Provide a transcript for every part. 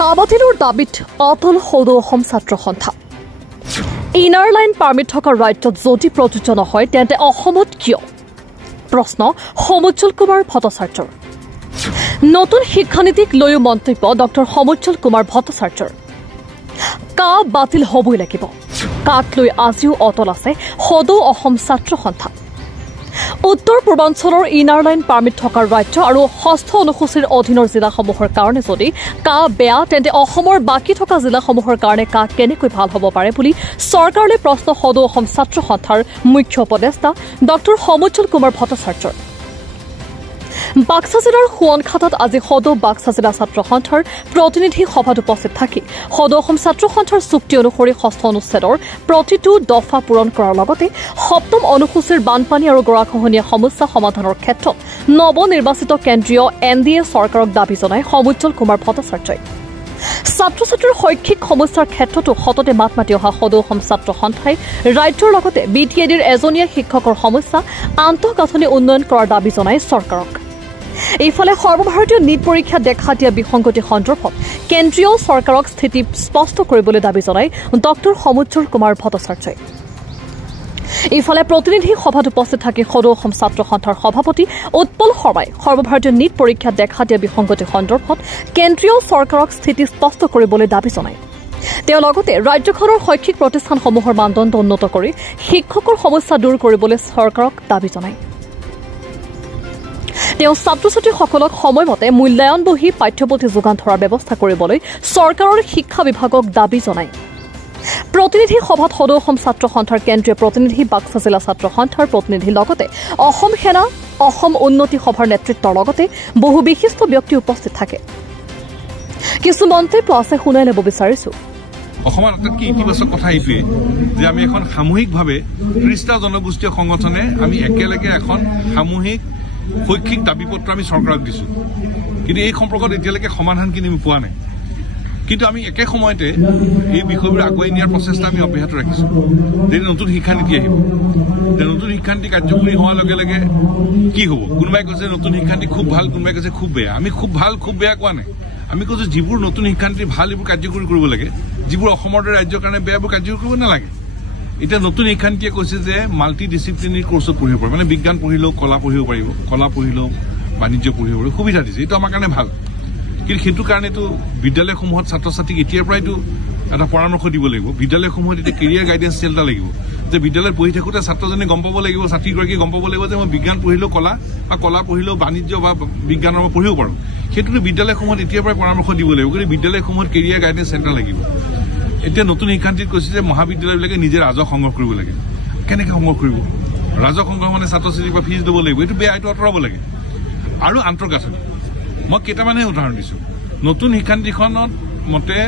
কাবাতিলৰ দাবীত অটল সদৌ অসম ছাত্ৰ সন্থা ইনাৰ লাইন পাৰ্মিট থকা ৰাজ্যত যদি প্ৰযোজ্য নহয় তেন্তে অসমত কিয় প্ৰশ্ন সমুজ্জ্বল কুমাৰ ভট্টাচাৰ্যৰ নতুন শিক্ষানীতিক লৈও মন্তব্য ডক্টৰ সমুজ্জ্বল কুমাৰ ভট্টাচাৰ্যৰ কা বাতিল হ'বই লাগিব কাক লৈ আজিও অটল আছে সদৌ অসম ছাত্ৰ সন্থা উত্তৰ পূৰ্বাঞ্চলৰ ইনাৰ লাইন পাৰ্মিট থকা ৰাজ্য আৰু ষষ্ঠ অনুসূচীৰ অধীনৰ জিলাসমূহৰ কাৰণে যদি কা বেয়া তেন্তে অসমৰ বাকী থকা জিলাসমূহৰ কাৰণে কা কেনেকৈ ভাল হ'ব পাৰে বুলি চৰকাৰলৈ প্ৰশ্ন সদৌ অসম ছাত্ৰ সন্থাৰ মুখ্য উপদেষ্টা ডক্টৰ সমুজ্জ্বল কুমাৰ ভট্টাচাৰ্যৰ বাক্সা জিলাৰ সোৱনখাটত আজি সদৌ বাক্সা জিলা ছাত্ৰ সন্থাৰ প্ৰতিনিধি সভাত উপস্থিত থাকি সদৌ অসম ছাত্ৰ সন্থাৰ চুক্তি অনুসৰি ষষ্ঠ অনুচ্ছেদৰ প্ৰতিটো দফা পূৰণ কৰাৰ লগতে সপ্তম অনুসূচীৰ বানপানী আৰু গৰাখহনীয়া সমস্যা সমাধানৰ ক্ষেত্ৰত নৱনিৰ্বাচিত কেন্দ্ৰীয় NDA চৰকাৰক দাবী জনাই সমুজ্জ্বল কুমাৰ ভট্টাচাৰ্যই ছাত্ৰ ছাত্ৰীৰ শৈক্ষিক সমস্যাৰ ক্ষেত্ৰতো সততে মাত মাতি অহা সদৌ অসম ছাত্ৰ সন্থাই ৰাজ্যৰ লগতে BTADৰ এজনীয়া শিক্ষকৰ সমস্যা আন্তঃগাঁথনি উন্নয়ন কৰাৰ দাবী জনাই চৰকাৰক এইফালে সৰ্বভাৰতীয় নীট পৰীক্ষা দেখা দিয়া বিসংগতি সন্দৰ্ভত কেন্দ্ৰীয় চৰকাৰক স্থিতি স্পষ্ট কৰিবলৈ দাবী জনাই ডক্টৰ সমুজ্জ্বল কুমাৰ ভট্টাচাৰ্যই ইফালে প্ৰতিনিধি সভাত উপস্থিত থাকি সদৌ অসম ছাত্ৰ সন্থাৰ সভাপতি উৎপল শৰ্মাই সৰ্বভাৰতীয় নীট পৰীক্ষা দেখা দিয়া বিসংগতি সন্দৰ্ভত কেন্দ্ৰীয় চৰকাৰক স্থিতি স্পষ্ট কৰিবলৈ দাবী জনায় তেওঁ লগতে ৰাজ্যখনৰ শৈক্ষিক প্ৰতিষ্ঠানসমূহৰ মানদণ্ড উন্নত কৰি শিক্ষকৰ সমস্যা দূৰ কৰিবলৈ চৰকাৰক দাবী জনায় তেওঁ ছাত্ৰ ছাত্ৰীসকলক সময়মতে মূল্যায়ন বহি পাঠ্যপুথি যোগান ধৰাৰ ব্যৱস্থা কৰিবলৈ চৰকাৰৰ শিক্ষা বিভাগক দাবী জনায় প্ৰতিনিধি সভাত সদৌ অসম ছাত্ৰ সন্থাৰ কেন্দ্ৰীয় প্ৰতিনিধি বাক্সা জিলা ছাত্ৰ সন্থাৰ প্ৰতিনিধি লগতে অসম সেনা অসম উন্নতি সভাৰ নেতৃত্বৰ লগতে বহু বিশিষ্ট ব্যক্তি উপস্থিত থাকে কিছু মন্তব্য আছে শুনাই ল'ব বিচাৰিছো অসমৰ আটাইতকৈ ইতিবাচক কথা এইটোৱে যে আমি এখন সামূহিকভাৱে ৩০টা জনগোষ্ঠীয় সংগঠনে আমি একেলগে এখন সামূহিক শৈক্ষিক দাবীপত্ৰ আমি চৰকাৰক দিছোঁ কিন্তু এই সম্পৰ্কত এতিয়ালৈকে সমাধানখিনি আমি পোৱা নাই কিন্তু আমি একে সময়তে এই বিষয়বোৰ আগুৱাই নিয়াৰ প্ৰচেষ্টা আমি অব্যাহত ৰাখিছোঁ যে নতুন শিক্ষানীতি আহিব নতুন শিক্ষানীতি কাৰ্যকৰী হোৱাৰ লগে লগে কি হ'ব কোনোবাই কৈছে নতুন শিক্ষানীতি খুব ভাল কোনোবাই কৈছে খুব বেয়া আমি খুব ভাল খুব বেয়া কোৱা নাই আমি কৈছোঁ যিবোৰ নতুন শিক্ষানীতি ভাল এইবোৰ কাৰ্যকৰী কৰিব লাগে যিবোৰ অসমৰ দৰে ৰাজ্যৰ কাৰণে বেয়াবোৰ কাৰ্যকৰী কৰিব নালাগে এতিয়া নতুন শিক্ষানীতিয়ে কৈছে যে মাল্টি ডিচিপ্লিনাৰী কোৰ্চত পঢ়িব পাৰিব মানে বিজ্ঞান পঢ়িলেও কলা পঢ়িব পাৰিব কলা পঢ়িলেও বাণিজ্য পঢ়িব পাৰিব সুবিধা দিছে এইটো আমাৰ কাৰণে ভাল কিন্তু সেইটো কাৰণেতো বিদ্যালয়সমূহত ছাত্ৰ ছাত্ৰীক এতিয়াৰ পৰাইতো এটা পৰামৰ্শ দিব লাগিব বিদ্যালয়সমূহত এতিয়া কেৰিয়াৰ গাইডেন্স চেল এটা লাগিব যে বিদ্যালয়ত পঢ়ি থাকোঁতে ছাত্ৰজনে গম পাব লাগিব ছাত্ৰীগৰাকীয়ে গম পাব লাগিব যে মই বিজ্ঞান পঢ়িলেও কলা বা কলা পঢ়িলেও বাণিজ্য বা বিজ্ঞানৰ মই পঢ়িব পাৰোঁ সেইটোতো বিদ্যালয়সমূহত এতিয়াৰ পৰাই পৰামৰ্শ দিব লাগিব কিন্তু বিদ্যালয়সমূহত কেৰিয়াৰ গাইডেন্স চেণ্টাৰ লাগিব এতিয়া নতুন শিক্ষানীতিত কৈছে যে মহাবিদ্যালয়বিলাকে নিজে ৰাজহ সংগ্ৰহ কৰিব লাগে কেনেকৈ সংগ্ৰহ কৰিব ৰাজহ সংগ্ৰহ মানে ছাত্ৰ ছাত্ৰীক বা ফিজ দিব লাগিব এইটো বেয়া এইটো আঁতৰাব লাগে আৰু আন্তঃগাঁথনি মই কেইটামানহে উদাহৰণ দিছোঁ নতুন শিক্ষানীতিখনত মতে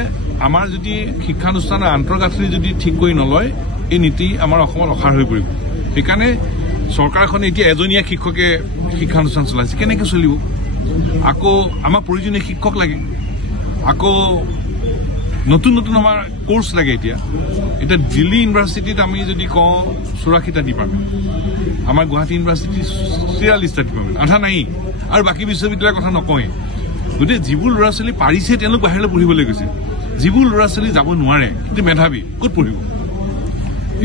আমাৰ যদি শিক্ষানুষ্ঠানৰ আন্তঃগাঁথনি যদি ঠিক কৰি নলয় এই নীতি আমাৰ অসমত অসাৰ হৈ পৰিব সেইকাৰণে চৰকাৰখনে এতিয়া এজনীয়া শিক্ষকে শিক্ষানুষ্ঠান চলাইছে কেনেকৈ চলিব আকৌ আমাক প্ৰয়োজনীয় শিক্ষক লাগে আকৌ নতুন নতুন আমাৰ কোৰ্চ লাগে এতিয়া দিল্লী ইউনিভাৰ্চিটিত আমি যদি কওঁ 84টা ডিপাৰ্টমেণ্ট আমাৰ গুৱাহাটী ইউনিভাৰ্চিটি 43টা ডিপাৰ্টমেণ্ট আধা নাই আৰু বাকী বিশ্ববিদ্যালয়ৰ কথা নকওঁৱেই গতিকে যিবোৰ ল'ৰা ছোৱালী পাৰিছে তেওঁলোক বাহিৰলৈ পঢ়িবলৈ গৈছে যিবোৰ ল'ৰা ছোৱালী যাব নোৱাৰে কিন্তু মেধাৱী ক'ত পঢ়িব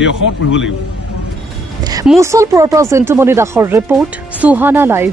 এই অসমত পঢ়িব লাগিব মুছলপুৰৰ পৰা জিন্তুমণি দাসৰ ৰিপৰ্ট সুহানা লাইভ